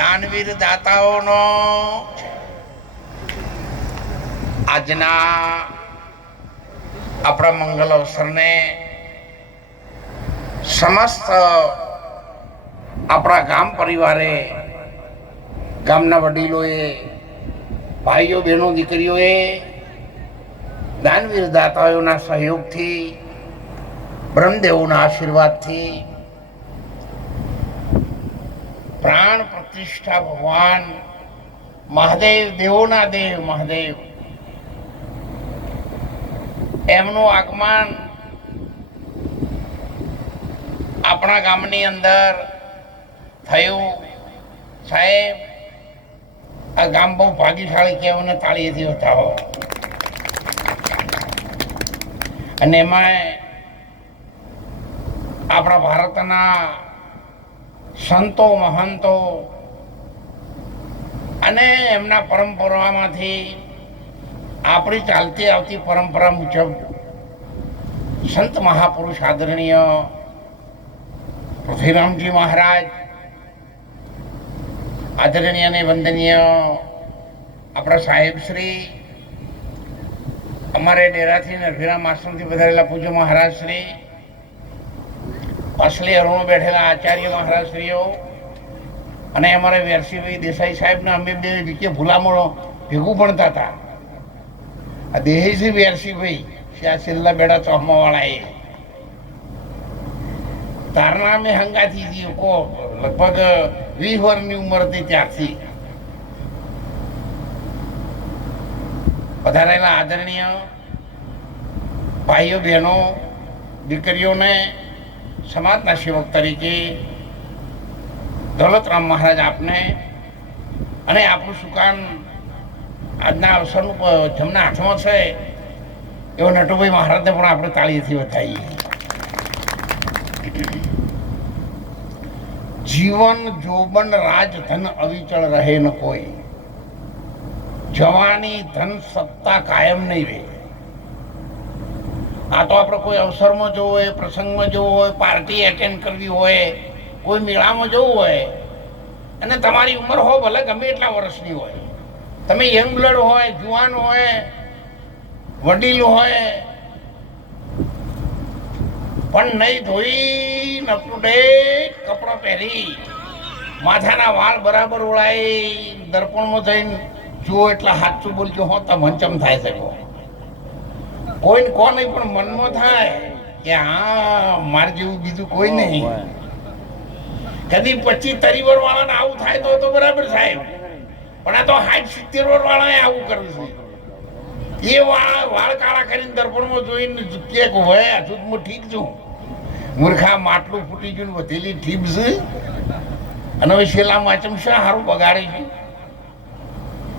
દાનવીર દાતાઓનો આજના આપણા મંગલ અવસરને સમસ્ત આપણા ગામ પરિવારે, ગામના વડીલોએ, ભાઈઓ બહેનો દીકરીઓએ દાનવીર દાતાઓના સહયોગથી, બ્રહ્મદેવોના આશીર્વાદથી પ્રાણ પ્રતિષ્ઠા ભગવાન મહાદેવ, દેવોના દેવ મહાદેવ, એમનું આગમન આપણા ગામની અંદર થયું. સાહેબ, આ ગામ બહુ ભાગ્યશાળી કહેવાને તાળીએથી વધાવો. અને એમાં આપણા ભારતના સંતો, મહંતો અને એમના પરંપરામાંથી આપણી ચાલતી આવતી પરંપરા મુજબ સંત મહાપુરુષ આદરણીય પૃથ્વીરામજી મહારાજ, આદરણીય અને વંદનીય આપણા સાહેબ શ્રી, અમારે ડેરાથી નરભીરામ આશ્રમથી વધારેલા પૂજ્ય મહારાજ શ્રી, અસલી અરુણ બેઠેલા આચાર્ય મહારાજ શ્રીઓ અને અમારે વેરસીભાઈ દેસાઈ સાહેબને અમે બે વિકે ભૂલામણો ભેગું ભણતા હતા. આ દેહીથી વેરસીભાઈ આ છેલ્લા બેડા ચોહમાવાળા એ તારના અમે હંગાથી હતી. કો લગભગ 20 વર્ષની ઉંમર હતી ત્યારથી વધારેલા આદરણીય ભાઈઓ બહેનો દીકરીઓને સમાજના સેવક તરીકે દોલતરામ મહારાજ આપને અને આપણું સુકાન આજના અવસરનું જેમના હાથમાં છે એવો નટુભાઈ મહારાજને પણ આપણે તાળીથી વધાવીએ. જીવન જોબન રાજ ધન અવિચળ રહે ન કોઈ, જવાની ધન સત્તા કાયમ નહીં રહે. આ તો આપણે કોઈ અવસરમાં જવું હોય, પ્રસંગમાં જવું હોય, પાર્ટી એટેન્ડ કરવી હોય, કોઈ મેળામાં જવું હોય અને તમારી ઉંમર હો ભલે ગમે એટલા વર્ષની હોય, તમે યંગ બ્લડ હોય, જુવાન હોય, વડીલ હોય, પણ નહીં ધોઈ નપુડેટ કપડાં પહેરી, માથાના વાળ બરાબર ઓળાઈ, દર્પણમાં જઈને જુઓ એટલા સાચું બોલજો હો તો મંચમ થાય છે. કોઈને કો નહીં પણ મનમાં થાય કે હા મારે જેવું બીજું કોઈ નહીં. કદી 25-30 વર્ષ વાળાને આવું થાય તો બરાબર સાહેબ, પણ આ તો 60-70 વર્ષ વાળાએ આવું કરવું છે. એ વાળ કાળા કરીને દર્પણમાં જોઈને કે હોય હજુ હું ઠીક છું, મૂર્ખા માટલું ફૂટી ગયું, વધેલી ઠીપ છે અને હવે શેલા માચમ શા સારું બગાડે છે.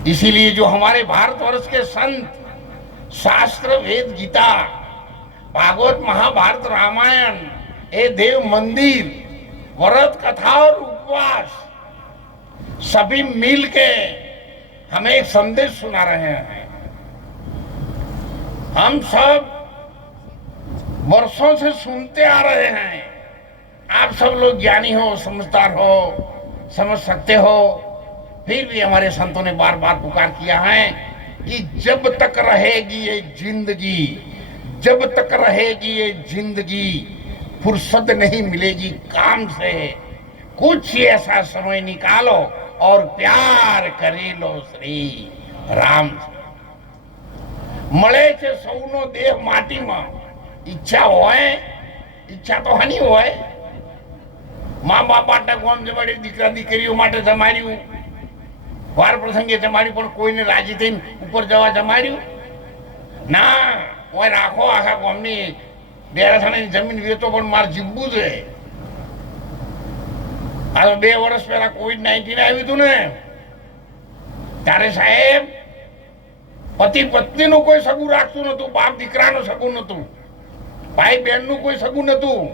इसीलिए जो हमारे भारतवर्ष के संत शास्त्र, वेद, गीता, भागवत, महाभारत, रामायण, ये देव मंदिर, व्रत, कथा और उपवास सभी मिल के हमें एक संदेश सुना रहे हैं. हम सब वर्षों से सुनते आ रहे हैं. आप सब लोग ज्ञानी हो, समझदार हो, समझ सकते हो, फिर भी हमारे संतों ने बार बार पुकार किया है कि जब तक रहेगी ये जिंदगी, जब तक रहेगी ये जिंदगी, फुर्सत नहीं मिलेगी काम से, कुछ ऐसा समय निकालो और प्यार કરી લો શ્રી રામ. મળે છે સૌનો દેહ માટીમાં, ઈચ્છા હોય, ઈચ્છા તો હની હોય. મા બાપ માટે કોમ જમાડી, દીકરા દીકરીઓ માટે જમાડ્યું, વાર પ્રસંગે જમાડ્યું, પણ કોઈને રાજી થઈને ઉપર જવા જમાડ્યું ના. કોઈ રાખો આખા ગામની ડેરાસાની જમીન વેચો પણ મારે જીવવું છે. આ 2 વર્ષ પહેલા COVID-19 આવ્યું હતું ને, ત્યારે સાહેબ પતિ પત્નીનું કોઈ સગું રાખતું નતું, બાપ દીકરાનું સગું નતું, ભાઈ બહેનનું કોઈ સગું નતું.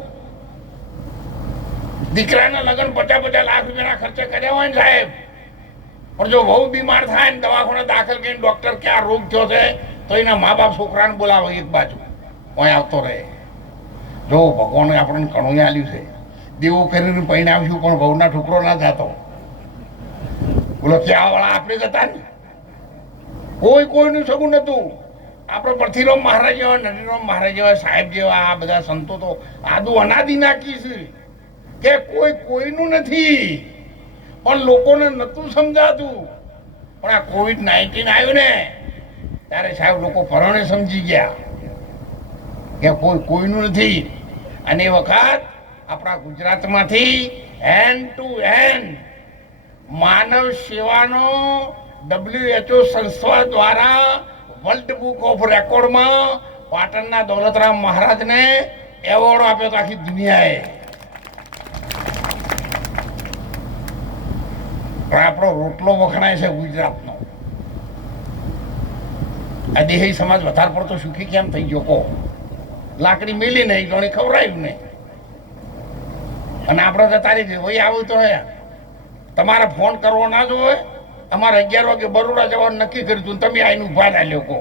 દીકરાના લગ્ન 50-50 લાખ રૂપિયાના ખર્ચે કર્યા હોય ને સાહેબ, પણ જો બહુ બીમાર થાય ને દવાખાને દાખલ કરીને ડોક્ટર કે આ રોગ થયો છે તો એના મા બાપ છોકરાને બોલાવે એક બાજુ, કોઈ આવતો રહે. જો ભગવાને આપણને ઘણું આલ્યું છે, દેવું કરીને પરિણામશું પણ બહુના ઠુકરો ના થતો. બોલો ક્યાં વાળા આપણે જ હતા ને, કોઈ કોઈનું સગું નતું. આપણે પરથીરામ મહારાજ જેવા, નરસિંહરામ મહારાજ જેવા, સાહેબ જેવા આ બધા સંતો તો આદુ અનાદિ નાખી છે કે કોઈ કોઈનું નથી, પણ લોકોને નતું સમજાતું. પણ આ COVID-19 આવ્યું ને ત્યારે સાહેબ લોકો પરણે સમજી ગયા કે કોઈ કોઈનું નથી. અને એ વખત આપણા ગુજરાતમાંથી હેન્ડ ટુ હેન્ડ માનવ સેવાનો WHO સંસ્થા દ્વારા વર્લ્ડ બુક ઓફ રેકોર્ડમાં પાટણના દોલતરામ મહારાજને એવોર્ડ આપ્યો તો આખી દુનિયાએ. આપણો રોટલો વખણાય છે ગુજરાતનો. આ દેહી સમાજ વધારે પડતો સુખી કેમ થઈ ગયો કહો? લાકડી મેલી નહીં, ઘણી ખવડાવ્યું નહીં, અને આપણે તો તારી વહી આવું તો હે તમારે ફોન કરવો ના જોવે. અમારે 11 વાગે બરોડા જવાનું નક્કી કર્યું હતું, તમે આવીને ઉભા ના લ્યો કહો.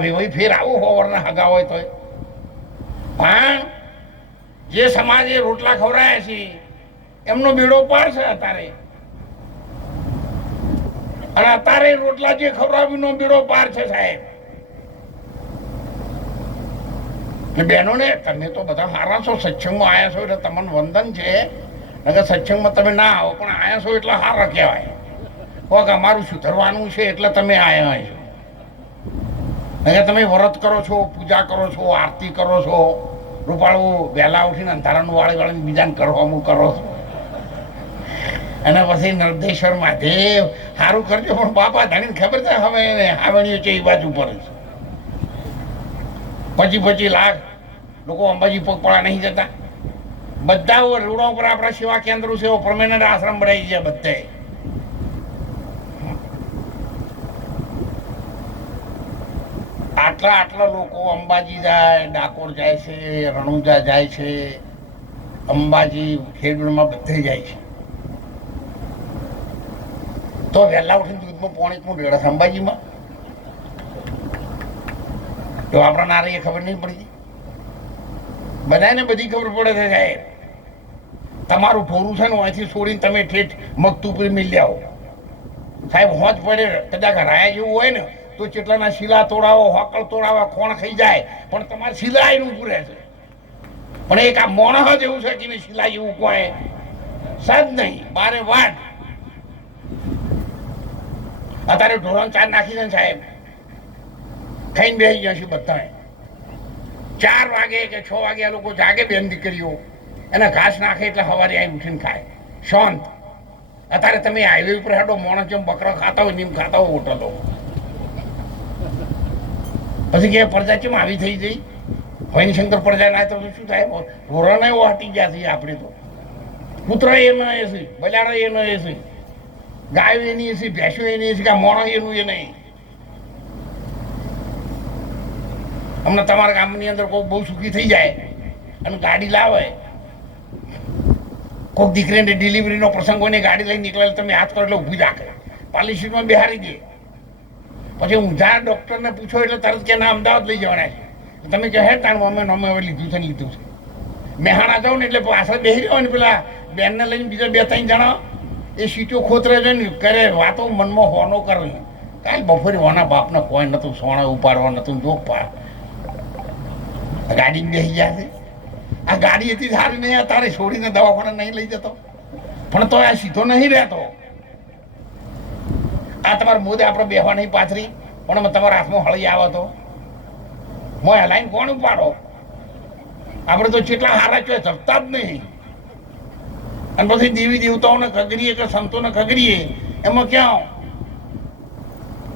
વહી ફેર આવું હોવરના હગા હોય તો. પણ જે સમાજે રોટલા ખવડાયા છે એમનો બેડો પાર છે અત્યારે, અને અત્યારે રોટલા જે ખવડાવીનો બેડો પાર છે સાહેબ. બહેનો ને તમે તો બધા સારા છો, સત્સંગમાં આવ્યા છો એટલે તમને વંદન છે. નકર સત્સંગમાં તમે ના આવો પણ આવ્યા છો એટલે સારા કહેવાય. કોક અમારું સુધરવાનું છે એટલે તમે આવ્યા છો. નકર તમે વ્રત કરો છો, પૂજા કરો છો, આરતી કરો છો, રૂપાળું વહેલા ઉઠીને અંધારાનું વાળીને બીજાને કરવાનું કરો છો, અને પછી નર્દેશ્વર મહાદેવ સારું કરજો. પણ બાપા ધણીને ખબર છે હવે હાવણીઓ છે એ બાજુ પર છે. 25 લાખ લોકો અંબાજી પગપાળા નહીં જતા. બધા રોડા ઉપર આપણા સેવા કેન્દ્રો છે, પરમેનન્ટ આશ્રમ બનાવી ગયા બધે. આટલા લોકો અંબાજી જાય, ડાકોર જાય છે, રણુજા જાય છે, અંબાજી ખેડૂતમાં બધે જાય છે. તો વહેલા ઉઠીને દૂધમાં પાણી કોણ રેડે અંબાજીમાં? તો આપણા નારી ખબર નહીં પડતી. બધાને બધી ખબર પડે છે સાહેબ. તમારું ઢોરું છે ને અહીંથી છોડીને તમે ઠેઠ મગતુપુરી મિલ જાઓ સાહેબ. હોજ પડે કદાચ રાયા જેવું હોય ને તો ચેટલાના શીલા તોડાવો, હોકળ તોડાવો, ખોણ ખાઈ જાય, પણ તમારે શીલા એનું પૂરે છે. પણ એક આ મોણસ જ એવું છે કે શીલા જેવું કોઈ સજ નહીં, બારે વાટ. અત્યારે ઢોરણ ચાર નાખી છે ને સાહેબ, ખાઈને બેસી ગયા છે બધા. 4 વાગે કે 6 વાગે આ લોકો જાગે, બેન દીકરીઓ એને ઘાસ નાખે એટલે સવારે આવી ઉઠીને ખાય શાંત. અત્યારે તમે હાઈવે ઉપર હેડો, માણસ જેમ બકરા ખાતા હોય નીમ ખાતા હોય હોટલો. પછી કે પ્રજા કેમ આવી થઈ જઈ? હોઈની શંકર પ્રજા ના તો શું થાય? ધોરણ એવો હટી ગયા છે આપણે તો. પુત્ર એનો એ છે, બજાડો એનો એ છે, ગાયો એની છે, ભેંસો એની છે, કે માણસ એનું એ નહીં. હમણાં તમારા ગામની અંદર કોઈ બહુ સુખી થઈ જાય અને ગાડી લાવે, કોઈક દીકરીને ડિલિવરીનો પ્રસંગ હોય ને ગાડી લઈને નીકળે, તમે હાથ કરો એટલે ઊભી રાખે, પાલિશીમાં બેહારી દે. પછી ઊંઝા ડૉક્ટરને પૂછો એટલે તરત કે ના અમદાવાદ લઈ જવાના છે. તમે કહે તારું અમે હવે લીધું છે ને લીધું છે. મહેસાણા જાઓ ને એટલે પાછળ બેસી રહ્યો ને પેલા બેનને લઈને બીજા 2-3 જણા એ સીટો ખોતરે છે ને કરે વાતો, મનમાં હોનો કરે. કાલ બપોરે હોના બાપને કોઈ નતું, સોણા ઉપાડવા નતું, જો ગાડી બેસી ગયા છે. આ ગાડી હતી સારી નહીં, તારે છોડીને દવાખાને નહીં લઈ જતો, પણ તો આ સીધો નહીં રહેતો. આ તમારા મોદે આપણે બેહવા નહીં પાથરી, પણ તમારા હાથમાં હળી આવે તો મોય હલાઈને કોણ ઉપાડો? આપણે તો કેટલા હારા છે, જપતા જ નહીં. અને પછી દેવી દેવતાઓને ખગરીએ કે સંતોને ખગરીએ, એમાં ક્યાં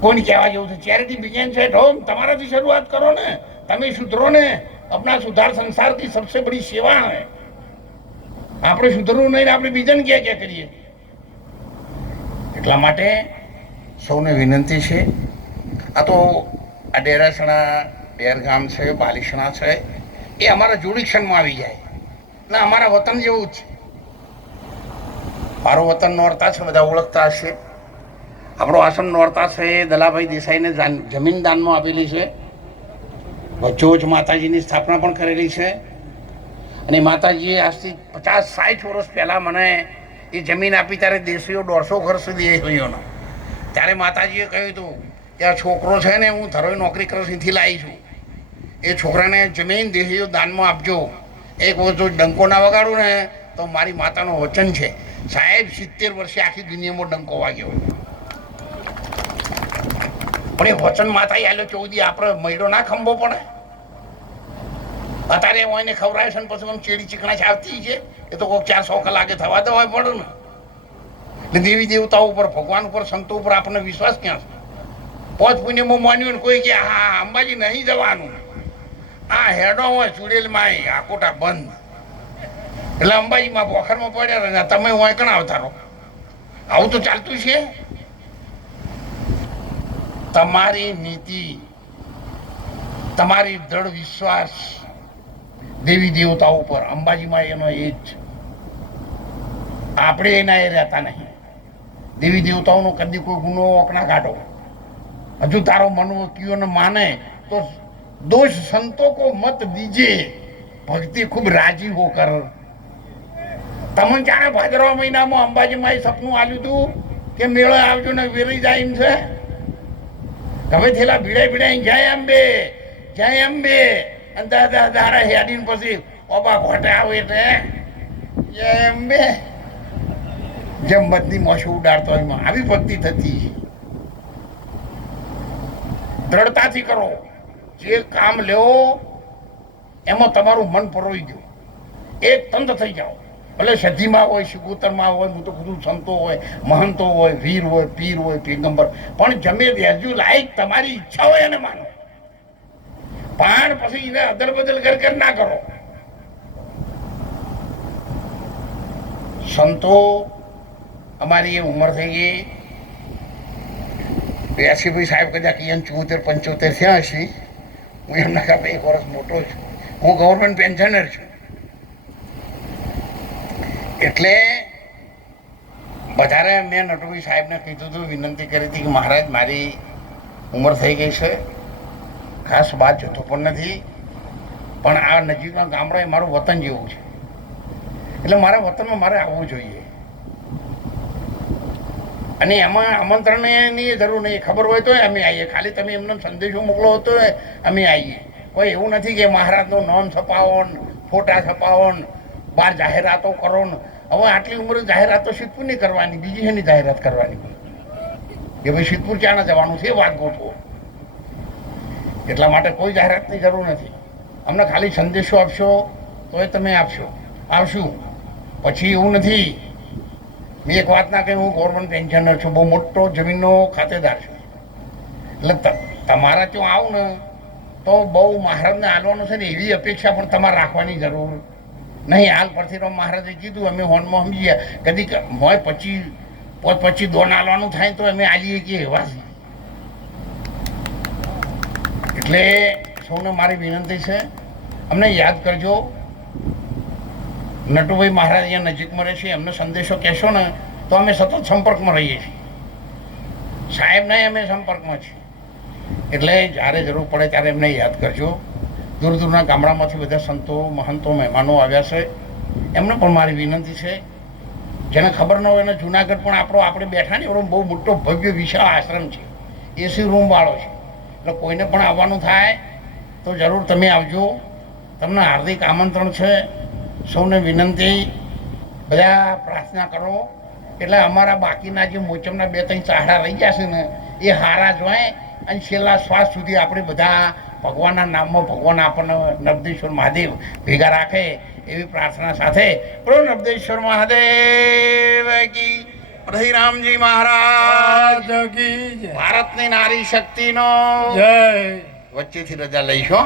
કોઈને કહેવા જેવું છે? Charity begins at home. તમારાથી શરૂઆત કરો ને, તમે સુધરો ને. अपना सुधार संसार की सबसे बड़ी सेवा है. આપણે સુધરવું નહીં, આપણે બીજાને ક્યાં કરીએ. એટલા માટે સૌને વિનંતી છે. આ તો આ ડેરાસણા, ડેરગામ છે, બાલિસણા છે, એ અમારા જોડીક્ષણમાં આવી જાય ને અમારા વતન જેવું જ છે. મારું વતન નોરતા છે, બધા ઓળખતા હશે. આપણો આશ્રમ નોરતા છે, દલાભાઈ દેસાઈને જમીન દાનમાં આપેલી છે. વચ્ચોવચ માતાજીની સ્થાપના પણ કરેલી છે. અને માતાજીએ આજથી 50-60 વર્ષ પહેલાં મને એ જમીન આપી ત્યારે દેશીઓ 150 ઘર સુધી દેશીઓનો. ત્યારે માતાજીએ કહ્યું હતું કે આ છોકરો છે ને હું ધરોઈ નોકરી કરું અહીંથી લાવી છું, એ છોકરાને જમીન દેશીઓ દાનમાં આપજો. એક વખત જો ડંકો ના વગાડું ને તો મારી માતાનું વચન છે. સાહેબ 70 વર્ષે આખી દુનિયામાં ડંકો વાગ્યો, પણ એ વચન માતા આલ્યો 14 આપણે મહિડો ના ખંભો પડે. અત્યારે હોય ને ખવડાવે છે ને પછી આમ ચેડી ચીકણા આવતી છે, એ તો કોઈક 400 કલાકે થવા દેવા પડે ને. એટલે દેવી દેવતાઓ ઉપર, ભગવાન ઉપર, સંતો ઉપર આપણને વિશ્વાસ ક્યાં છે? પોચ પુણ્યમાં માન્યું ને કોઈ કે હા અંબાજી નહીં જવાનું, આ હેડો હોય ચુડેલમાં આકોટા બંધ, એટલે અંબાજીમાં પોખરમાં પડ્યા ને તમે હોય કણ આવતા રહો. આવું તો ચાલતું છે. તમારી નીતિ, તમારી દ્રઢ વિશ્વાસ દેવી દેવતાઓ ઉપર, અંબાજીમાં એનો એ જ. આપણે એના એ રહેતા નહીં. દેવી દેવતાઓનો કદી કોઈ ગુનો ઓકના કાઢો. હજુ તારો મનોકીઓને માને તો દોષ સંતો કો મત દીજે, ભક્તિ ખૂબ રાજી હો કર. તમને જાણે ભાદરવા મહિનામાં અંબાજીમાં સપનું આલ્યું હતું કે મેળો આવજો ને વેરી જાય એમ છે. હવે થેલા ભીડે ભીડે જાય અંબે, જાય અંબે, અને દારા હેડીને પછી ઓબા ઘોટે આવે એટલે જય અંબે જેમ મતની મોશું ઉડાડતો એમાં આવી ભક્તિ થતી. દ્રઢતાથી કરો. જે કામ લેવો એમાં તમારું મન પરોઈ ગયું, એક તંત થઈ જાઓ. ભલે સધીમાં હોય, શિગોતરમાં હોય, હું તો બધું સંતો હોય, મહંતો હોય, વીર હોય, પીર હોય, પેગંબર, પણ જમે વ્યાજુ લાયક તમારી ઈચ્છા હોય એને માનો. પણ પછી એને અદલ બદલ કર ના કરો. સંતો અમારી એ ઉંમર થઈ ગઈ 82 સાહેબ કદાચ 74 75 થયા હશે. હું એમના કાપે 1 વર્ષ મોટો છું. હું ગવર્મેન્ટ પેન્શનર છું. એટલે વધારે મેં નટુભાઈ સાહેબને કીધું હતું, વિનંતી કરી હતી કે મહારાજ મારી ઉંમર થઈ ગઈ છે, ખાસ વાત જતો પણ નથી, પણ આ નજીકના ગામડો એ મારું વતન જેવું છે, એટલે મારા વતનમાં મારે આવવું જોઈએ. અને એમાં આમંત્રણની જરૂર નહીં, ખબર હોય તો અમે આવીએ. ખાલી તમે એમને સંદેશો મોકલો તો અમે આવીએ. કોઈ એવું નથી કે મહારાજનું નામ છપાવો, ફોટા છપાવો, બહાર જાહેરાતો કરો ને. હવે આટલી ઉંમરે જાહેરાતો સિદ્ધપુર નહીં કરવાની, બીજી એની જાહેરાત કરવાની કે ભાઈ સિદ્ધપુર ક્યાં જવાનું છે, વાત ગોઠવો. એટલા માટે કોઈ જાહેરાતની જરૂર નથી. અમને ખાલી સંદેશો આપશો તો એ તમે આપશો, આવશું. પછી એવું નથી. મેં એક વાત ના કહી, હું ગવર્મેન્ટ પેન્શનર છું, બહુ મોટો જમીનનો ખાતેદાર છું. એટલે તમારા ત્યાં આવું ને તો બહુ મહારાજને હાલવાનું છે ને એવી અપેક્ષા પણ તમારે રાખવાની જરૂર નહીં. હાલ પરથી તો મહારાજે કીધું, અમે હોનમાં સમજી ગયા. કદી હોય 25 દોન હાલવાનું થાય તો અમે આલીએ કે એવા છીએ. એટલે સૌને મારી વિનંતી છે, અમને યાદ કરજો. નટુભાઈ મહારાજ અહીંયા નજીકમાં રહે છે, એમને સંદેશો કહેશો ને તો અમે સતત સંપર્કમાં રહીએ છીએ. સાહેબને અમે સંપર્કમાં છીએ. એટલે જ્યારે જરૂર પડે ત્યારે એમને યાદ કરજો. દૂર દૂરના ગામડામાંથી બધા સંતો, મહંતો, મહેમાનો આવ્યા છે, એમને પણ મારી વિનંતી છે. જેને ખબર ન હોય એને જુનાગઢ પણ આપણે બેઠા ને એવો બહુ મોટો ભવ્ય વિશાળ આશ્રમ છે, AC રૂમવાળો છે. એટલે કોઈને પણ આવવાનું થાય તો જરૂર તમે આવજો. તમને હાર્દિક આમંત્રણ છે. સૌને વિનંતી, બધા પ્રાર્થના કરો એટલે અમારા બાકીના જે મોચમના 2-3 ચાહડા રહી જશે ને એ હારા જોય અને છેલ્લા શ્વાસ સુધી આપણે બધા ભગવાનના નામમાં ભગવાન આપણને નર્મદેશ્વર મહાદેવ ભેગા રાખે એવી પ્રાર્થના સાથે બોલો નર્મદેશ્વર મહાદેવ કી, રહીરામજી મહારાજ કી, ભારતની નારી શક્તિનો જય. વચ્ચેથી રજા લઈશું.